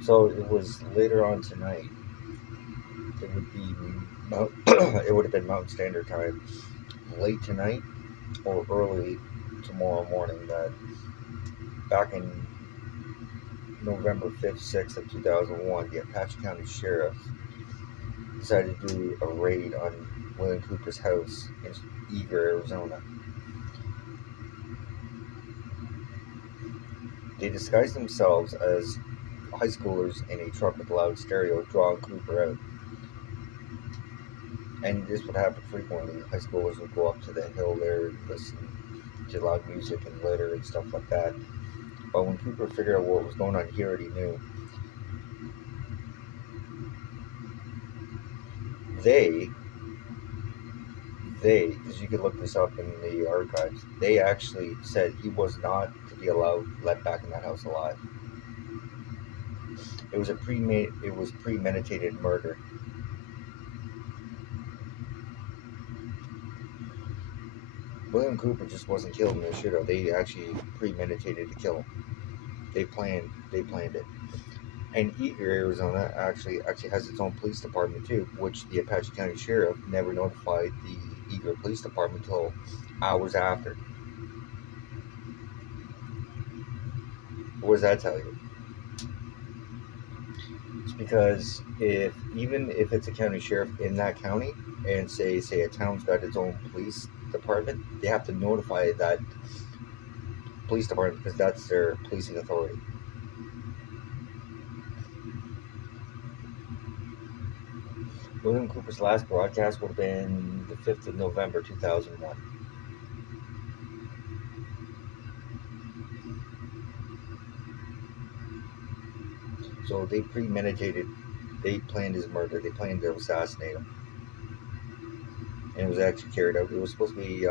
So it was later on tonight. It would be it would have been Mountain Standard Time, late tonight or early tomorrow morning. That back in November 5th, 6th of 2001, the Apache County Sheriff decided to do a raid on William Cooper's house in Eager, Arizona. They disguised themselves as high schoolers in a truck with a loud stereo, drawing Cooper out. And this would happen frequently. High schoolers would go up to the hill there and listen to loud music and litter and stuff like that. But when Cooper figured out what was going on, he already knew. They, because you can look this up in the archives, they actually said he was not to be allowed let back in that house alive. It was premeditated murder. William Cooper just wasn't killed in the shootout. They actually premeditated to kill him. They planned it. And Eager, Arizona, actually has its own police department too, which the Apache County Sheriff never notified the Eager Police Department until hours after. What does that tell you? It's because if even if it's a county sheriff in that county, and say a town's got its own police department, they have to notify that police department because that's their policing authority. William Cooper's last broadcast would have been the 5th of November 2001. So they premeditated, they planned his murder, they planned to assassinate him, and it was actually carried out. It was supposed to be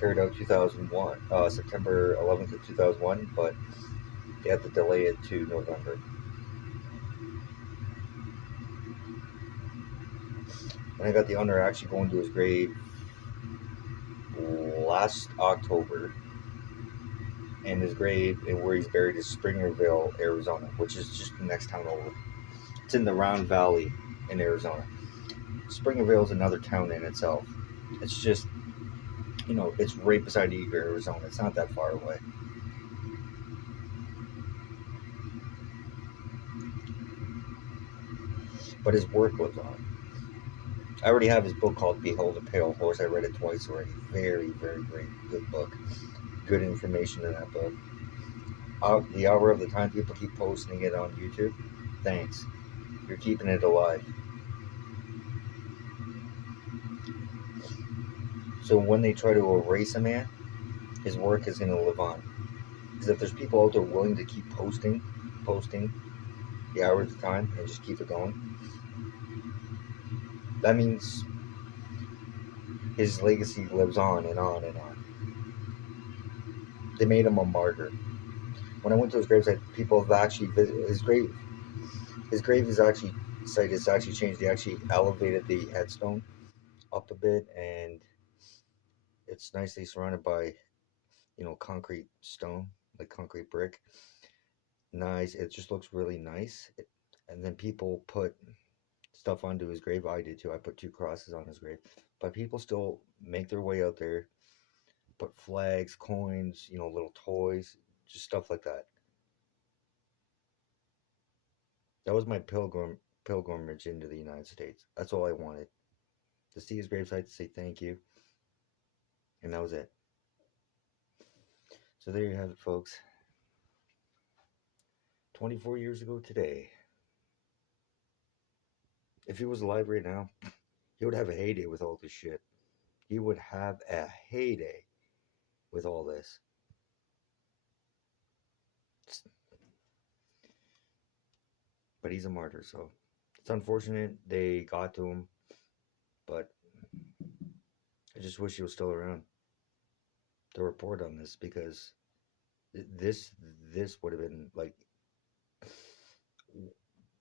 carried out 2001, September 11th of 2001, but they had to delay it to November. And I got the honor of actually going to his grave last October, and his grave and where he's buried is Springerville, Arizona, which is just the next town over. It's in the Round Valley in Arizona. Springerville is another town in itself. It's just, it's right beside Eager, Arizona. It's not that far away. But his work lives on. I already have his book called Behold a Pale Horse. I read it twice already. Very, very great, good book. Good information in that book. The Hour of the Time, people keep posting it on YouTube. Thanks. You're keeping it alive. So when they try to erase a man, his work is going to live on. Because if there's people out there willing to keep posting the Hour of the Time and just keep it going, that means his legacy lives on and on and on. They made him a martyr. When I went to his gravesite, people have actually visited his grave. His grave is actually site is actually changed. They actually elevated the headstone up a bit, and it's nicely surrounded by concrete stone, like concrete brick. Nice. It just looks really nice. And then people put stuff onto his grave. I did too. I put two crosses on his grave. But people still make their way out there, put flags, coins, little toys, just stuff like that. That was my pilgrimage into the United States. That's all I wanted. To see his gravesite, to say thank you, and that was it. So there you have it, folks. 24 years ago today. If he was alive right now, he would have a heyday with all this shit. He would have a heyday with all this. But he's a martyr, so it's unfortunate they got to him, but I just wish he was still around to report on this because this this would have been like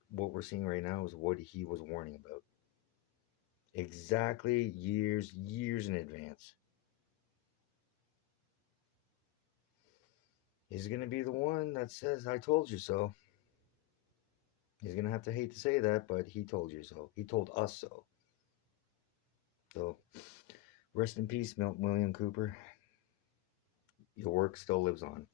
what we're seeing right now is what he was warning about. Exactly years in advance. He's gonna be the one that says, "I told you so." He's gonna have to hate to say that, but he told you so. He told us so. So, rest in peace, Milton William Cooper. Your work still lives on.